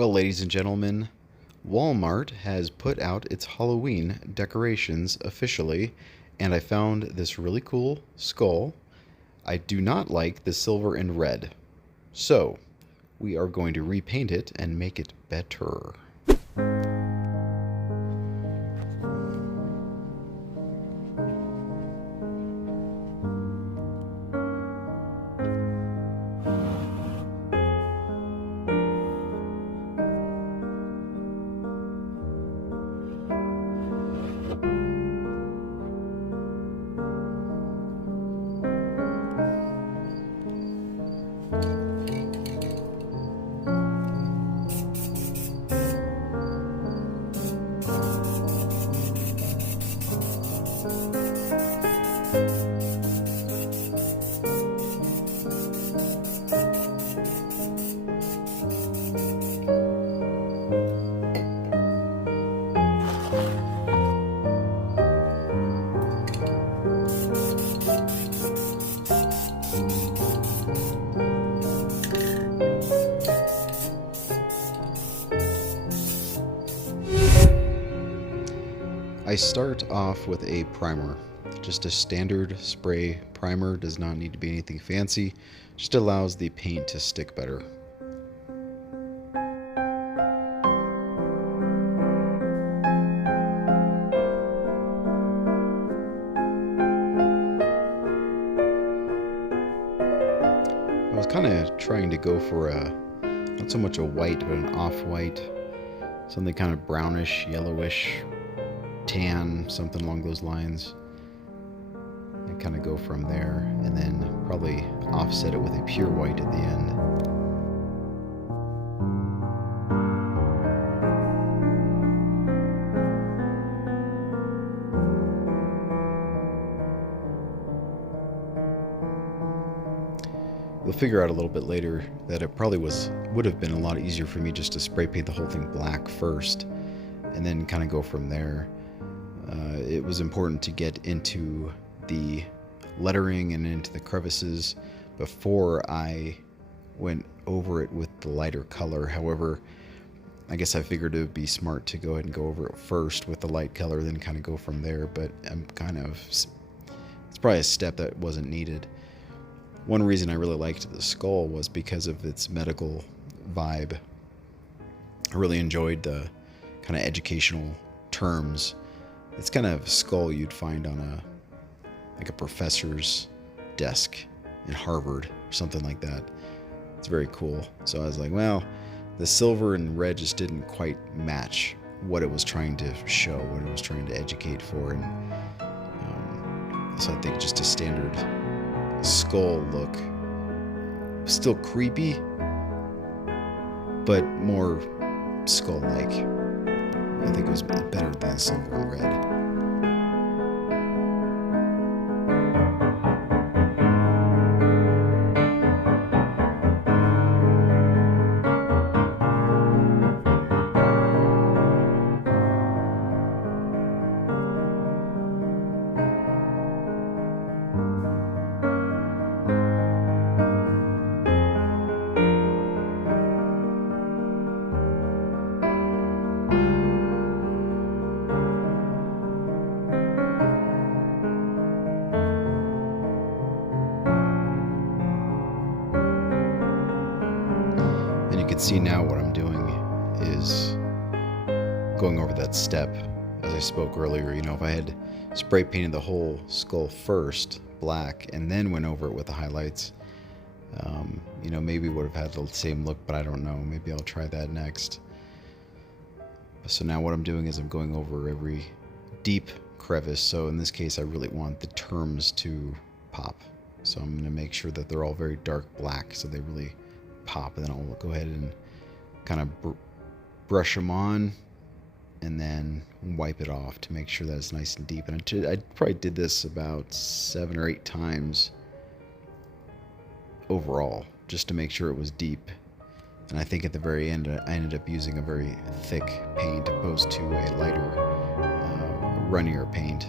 Well, ladies and gentlemen, Walmart has put out its Halloween decorations officially, and I found this really cool skull. I do not like the silver and red, so we are going to repaint it and make it better. I start off with a primer. Just a standard spray primer, does not need to be anything fancy, just allows the paint to stick better. I was kind of trying to go for not so much a white, but an off-white, something kind of brownish, yellowish, tan, something along those lines. And kind of go from there, and then probably offset it with a pure white at the end. You'll figure out a little bit later that it probably would have been a lot easier for me just to spray paint the whole thing black first, and then kind of go from there. It was important to get into the lettering and into the crevices before I went over it with the lighter color. However, I guess I figured it would be smart to go ahead and go over it first with the light color, then kind of go from there, but it's probably a step that wasn't needed. One reason I really liked the skull was because of its medical vibe. I really enjoyed the kind of educational terms. It's kind of a skull you'd find on a professor's desk in Harvard or something like that. It's very cool. So I was like, well, the silver and red just didn't quite match what it was trying to show, what it was trying to educate for, and so I think just a standard skull look, still creepy, but more skull-like. I think it was better than silver and red. And you can see now what I'm doing is going over that step as I spoke earlier. You know, if I had spray painted the whole skull first black and then went over it with the highlights, you know, maybe would have had the same look, but I don't know. Maybe I'll try that next. So now what I'm doing is I'm going over every deep crevice. So in this case, I really want the terms to pop. So I'm going to make sure that they're all very dark black so they really pop, and then I'll go ahead and kind of brush them on and then wipe it off to make sure that it's nice and deep. And I probably did this about 7 or 8 times overall, just to make sure it was deep. And I think at the very end, I ended up using a very thick paint opposed to a lighter, runnier paint.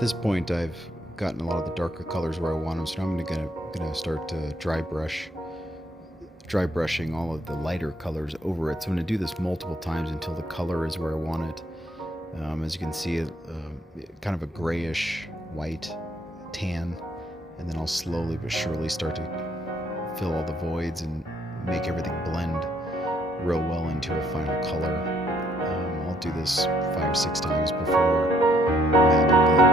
this point, I've gotten a lot of the darker colors where I want them, so now I'm gonna start dry brushing all of the lighter colors over it. So I'm gonna do this multiple times until the color is where I want it. As you can see, kind of a grayish white tan, and then I'll slowly but surely start to fill all the voids and make everything blend real well into a final color. I'll do this 5 or 6 times before I'm happy with it.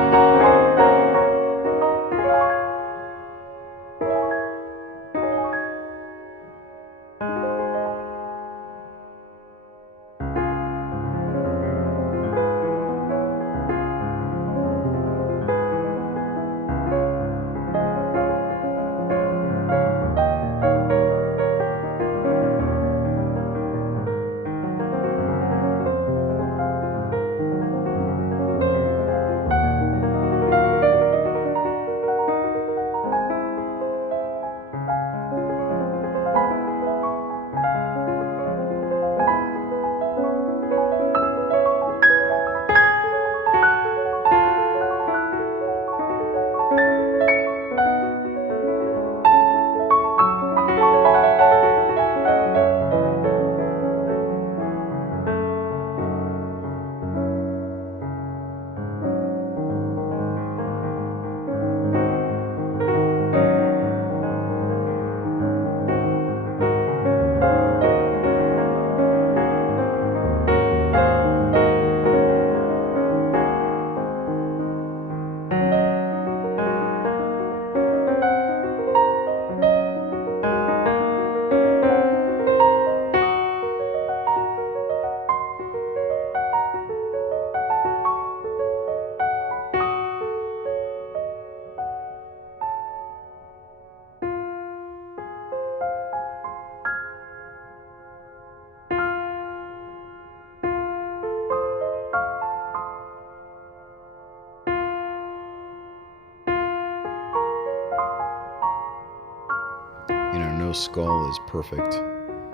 No skull is perfect,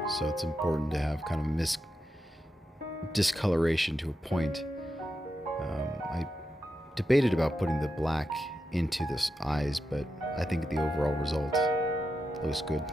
so it's important to have kind of discoloration to a point. I debated about putting the black into this eyes, but I think the overall result looks good.